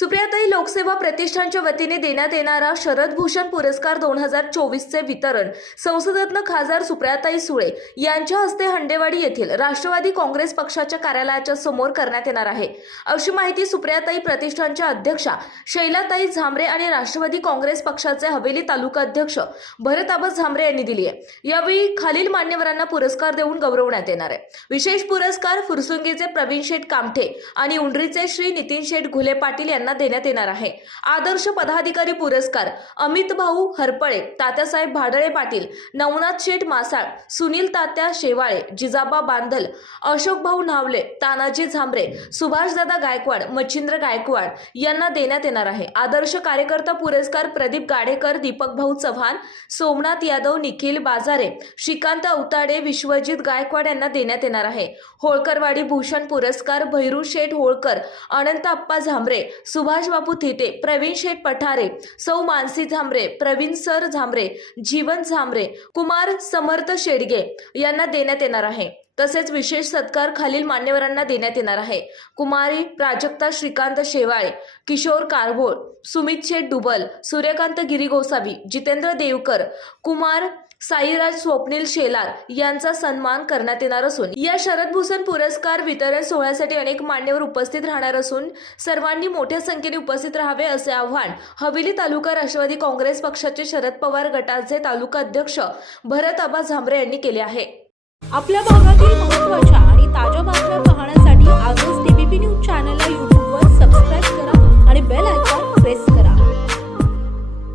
सुप्रियाताई लोकसेवा प्रतिष्ठानच्या वतीने देण्यात येणारा शरद भूषण पुरस्कार दोन हजार चोवीसचे वितरण. संसदेतनं खासदार सुप्रियाताई सुळे यांच्या हस्ते हंडेवाडी येथील राष्ट्रवादी काँग्रेस पक्षाच्या कार्यालयाच्या समोर करण्यात येणार आहे. अशी माहिती सुप्रियाताई प्रतिष्ठानच्या अध्यक्षा शैलाताई झांबरे आणि राष्ट्रवादी काँग्रेस पक्षाचे हवेली तालुका अध्यक्ष भरत झांबरे यांनी दिली आहे. यावेळी खालील मान्यवरांना पुरस्कार देऊन गौरवण्यात येणार आहे. विशेष पुरस्कार फुरसुंगीचे प्रवीण शेठ कामठे आणि उंडरीचे श्री नितीन शेठ घुले पाटील यांना देण्यात येणार आहे. आदर्श पदाधिकारी पुरस्कार अमित भाऊ हरपळे तात्यासाहेब भाडळे पाटील नवनाथ शेठ मासाळ सुनील तात्या शेवाळे जिजाबा बांधल अशोक भाऊ नावले तानाजी झांबरे सुभाषदादा गायकवाड मच्छिंद्र गायकवाड यांना देण्यात येणार आहे. आदर्श कार्यकर्ता पुरस्कार प्रदीप गाडेकर दीपक भाऊ चव्हाण सोमनाथ यादव निखिल बाजारे श्रीकांत अवताडे विश्वजित गायकवाड यांना देण्यात येणार आहे. होळकरवाडी भूषण पुरस्कार भैरू शेठ होळकर अनंत अप्पा झांबरे सु सुभाषबाबू थिटे प्रवीण शेठ पठारे सौ मानसी झांबरे प्रवीण सर झांबरे जीवन झांबरे कुमार समर्थ शेडगे यांना देण्यात येणार आहे. तसेच विशेष सत्कार खालील मान्यवरांना देण्यात येणार आहे. कुमारी प्राजक्ता श्रीकांत शेवाळे किशोर कारभोळ सुमित शेठ डुबल सूर्यकांत गिरी गोसावी जितेंद्र देवकर कुमार साईराज स्वप्नील शेलार यांचा सन्मान करण्यात येणार असून या शरद भूषण पुरस्कार वितरण सोहळ्यासाठी अनेक मान्यवर उपस्थित राहणार असून सर्वांनी मोठ्या संख्येने उपस्थित राहावे असे आव्हान हवेली तालुका राष्ट्रवादी काँग्रेस पक्षाचे शरद पवार गटाचे तालुका अध्यक्ष भरत आबा झांबरे यांनी केले आहे. आपल्या भागातील महत्त्वाच्या